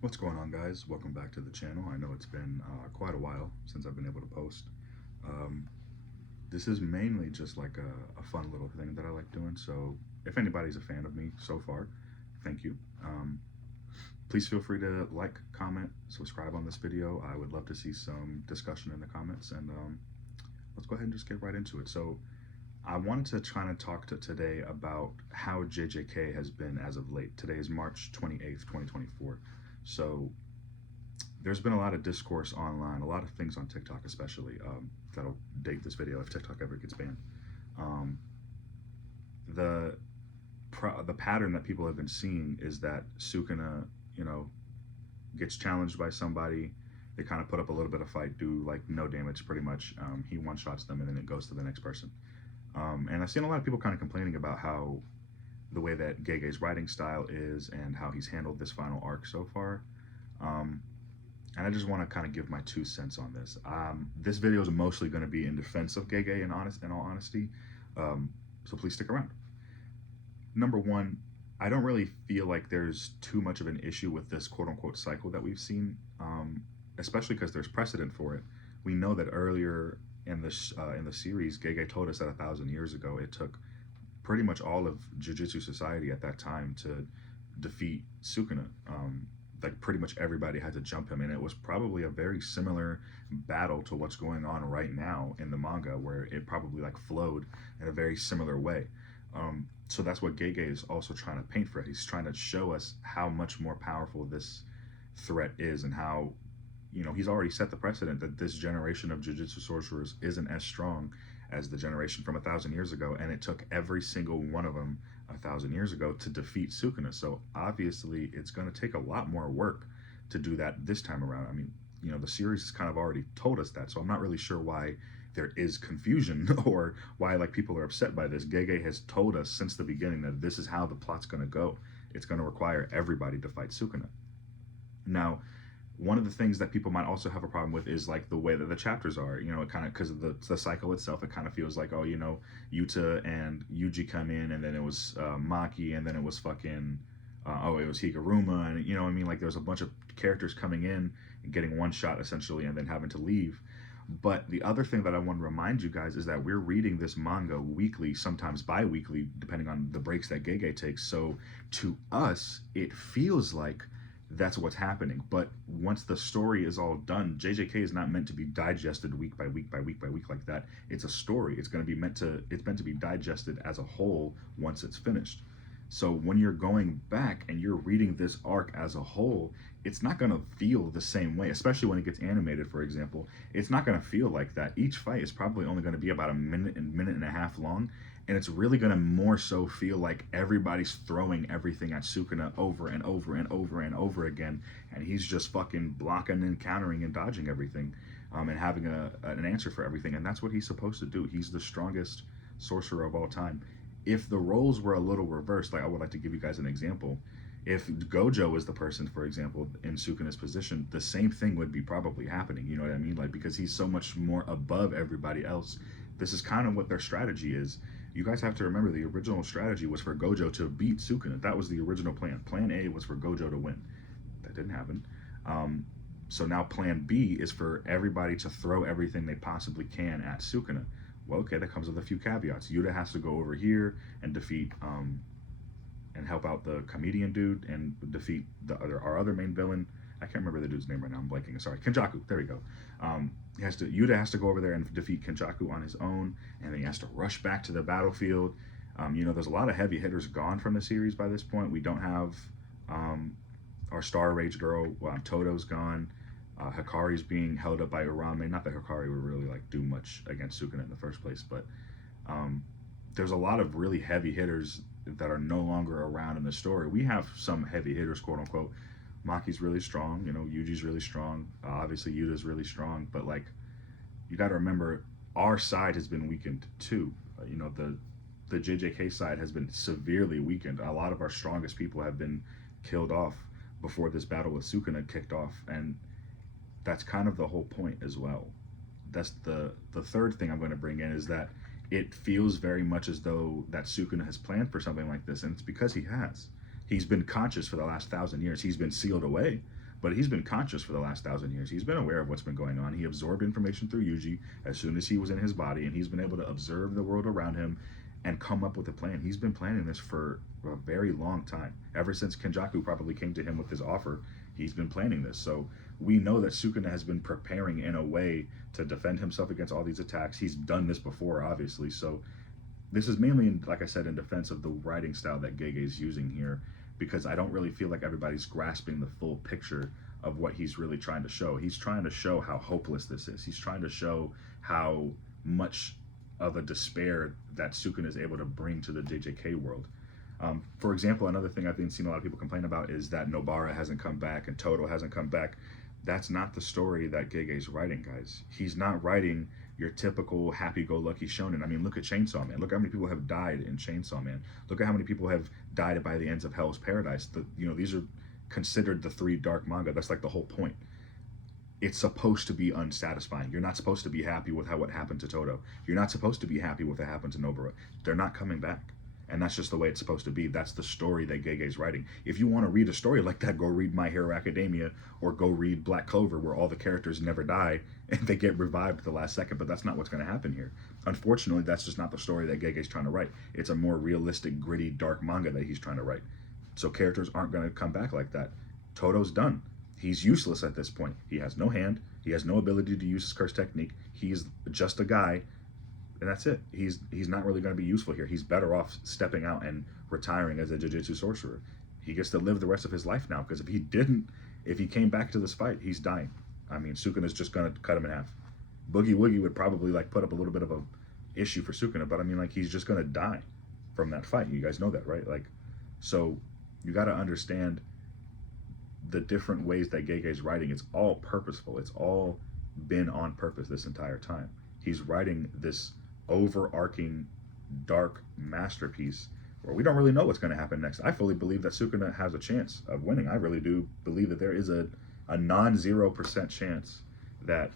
What's going on, guys? Welcome back to the channel. I know it's been quite a while since I've been able to post. Um, this is mainly just like a fun little thing that I like doing. So, if anybody's a fan of me so far, thank you. Please feel free to like, comment, subscribe on this video. I would love to see some discussion in the comments, and let's go ahead and just get right into it. So, I wanted to try and talk to today about how JJK has been as of late. Today is March 28th, 2024. So, there's been a lot of discourse online, a lot of things on TikTok, especially that'll date this video if TikTok ever gets banned. Um, the the pattern that people have been seeing is that Sukuna, you know, gets challenged by somebody. They kind of put up a little bit of fight, do like no damage pretty much. He one shots them, and then it goes to the next person. And I've seen a lot of people kind of complaining about how the way that Gege's writing style is and how he's handled this final arc so far. Um, and I just want to kind of give my 2 cents on this. This video is mostly going to be in defense of Gege, in all honesty. So please stick around. Number one, I don't really feel like there's too much of an issue with this quote unquote cycle that we've seen, especially because there's precedent for it. We know that earlier in the series, Gege told us that 1,000 years ago it took pretty much all of Jujutsu society at that time to defeat Sukuna. Like pretty much everybody had to jump him, and it was probably a very similar battle to what's going on right now in the manga, where it probably like flowed in a very similar way. So that's what Gege is also trying to paint for. He's trying to show us how much more powerful this threat is, and how he's already set the precedent that this generation of Jujutsu sorcerers isn't as strong as the generation from 1,000 years ago, and it took every single one of them 1,000 years ago to defeat Sukuna. So obviously, it's going to take a lot more work to do that this time around. I mean, the series has kind of already told us that, so I'm not really sure why there is confusion or why like people are upset by this. Gege has told us since the beginning that this is how the plot's going to go. It's going to require everybody to fight Sukuna. Now, one of the things that people might also have a problem with is like the way that the chapters are. It kind of, because of the cycle itself, it kind of feels like, oh, Yuta and Yuji come in, and then it was Maki, and then it was fucking it was Higuruma, and I mean, like there's a bunch of characters coming in and getting one shot essentially, and then having to leave. But the other thing that I want to remind you guys is that we're reading this manga weekly, sometimes bi-weekly, depending on the breaks that Gege takes. So to us, it feels like that's what's happening. But once the story is all done, JJK is not meant to be digested week by week by week by week like that. It's a story. It's meant to be digested as a whole once it's finished. So when you're going back and you're reading this arc as a whole, it's not going to feel the same way, especially when it gets animated, for example. It's not going to feel like that. Each fight is probably only going to be about a minute and a half long, and it's really going to more so feel like everybody's throwing everything at Sukuna over and over and over and over again, and he's just fucking blocking and countering and dodging everything, and having an answer for everything. And that's what he's supposed to do. He's the strongest sorcerer of all time. If the roles were a little reversed, like I would like to give you guys an example. If Gojo is the person, for example, in Sukuna's position, the same thing would be probably happening. You know what I mean? Like, because he's so much more above everybody else. This is kind of what their strategy is. You guys have to remember the original strategy was for Gojo to beat Sukuna. That was the original plan. Plan A was for Gojo to win. That didn't happen. So now plan B is for everybody to throw everything they possibly can at Sukuna. Well, okay, that comes with a few caveats. Yuta has to go over here and defeat and help out the comedian dude and defeat our other main villain. I can't remember the dude's name right now. I'm blanking. Sorry, Kenjaku. There we go. Yuta has to go over there and defeat Kenjaku on his own, and then he has to rush back to the battlefield. There's a lot of heavy hitters gone from the series by this point. We don't have our Star Rage girl. Toto's gone. Hikari's being held up by Urame. Not that Hikari would really like do much against Sukuna in the first place, but there's a lot of really heavy hitters that are no longer around in the story. We have some heavy hitters, quote unquote. Maki's really strong. Yuji's really strong. Obviously, Yuta's really strong. But like, you got to remember, our side has been weakened too. The JJK side has been severely weakened. A lot of our strongest people have been killed off before this battle with Sukuna kicked off, and that's kind of the whole point as well. That's the third thing I'm going to bring in, is that it feels very much as though that Sukuna has planned for something like this, and it's because he has. He's been conscious for the last 1,000 years. He's been sealed away, but he's been conscious for the last 1,000 years. He's been aware of what's been going on. He absorbed information through Yuji as soon as he was in his body, and he's been able to observe the world around him and come up with a plan. He's been planning this for a very long time. Ever since Kenjaku probably came to him with his offer, he's been planning this. So we know that Sukuna has been preparing in a way to defend himself against all these attacks. He's done this before, obviously. So this is mainly, like I said, in defense of the writing style that Gege is using here, because I don't really feel like everybody's grasping the full picture of what he's really trying to show. He's trying to show how hopeless this is. He's trying to show how much of a despair that Sukuna is able to bring to the JJK world. For example, another thing I've been seeing a lot of people complain about is that Nobara hasn't come back and Todo hasn't come back. That's not the story that Gege's writing, guys. He's not writing your typical happy-go-lucky shonen. I mean, look at Chainsaw Man. Look how many people have died in Chainsaw Man. Look at how many people have died by the ends of Hell's Paradise. These are considered the 3 dark manga. That's like the whole point. It's supposed to be unsatisfying. You're not supposed to be happy with what happened to Todo. You're not supposed to be happy with what happened to Nobara. They're not coming back. And that's just the way it's supposed to be. That's the story that Gege's writing. If you want to read a story like that, go read My Hero Academia or go read Black Clover, where all the characters never die and they get revived at the last second. But that's not what's going to happen here. Unfortunately, that's just not the story that Gege's trying to write. It's a more realistic, gritty, dark manga that he's trying to write. So characters aren't going to come back like that. Todo's done. He's useless at this point. He has no hand. He has no ability to use his curse technique. He's just a guy, and that's it. He's not really going to be useful here. He's better off stepping out and retiring as a Jujutsu sorcerer. He gets to live the rest of his life now, because if he came back to this fight, he's dying. I mean, Sukuna's just going to cut him in half. Boogie Woogie would probably put up a little bit of a issue for Sukuna, but I mean, he's just going to die from that fight. You guys know that, right? So you got to understand the different ways that Gege's writing. It's all purposeful. It's all been on purpose this entire time. He's writing this overarching dark masterpiece where we don't really know what's going to happen next. I fully believe that Sukuna has a chance of winning. I really do believe that there is a non-0% chance that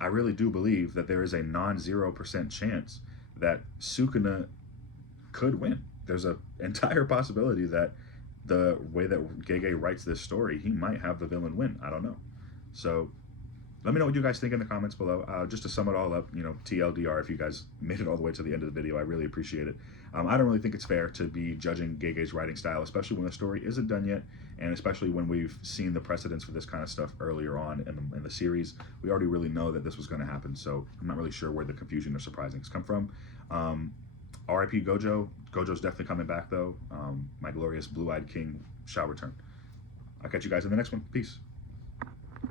I really do believe that there is a non-0% chance that Sukuna could win. There's an entire possibility that the way that Gege writes this story, he might have the villain win. I don't know. So let me know what you guys think in the comments below. Just to sum it all up, TLDR, if you guys made it all the way to the end of the video, I really appreciate it. I don't really think it's fair to be judging Gege's writing style, especially when the story isn't done yet, and especially when we've seen the precedents for this kind of stuff earlier on in the series. We already really know that this was going to happen, so I'm not really sure where the confusion or surprisings come from. R.I.P. Gojo. Gojo's definitely coming back, though. My glorious blue-eyed king shall return. I'll catch you guys in the next one. Peace.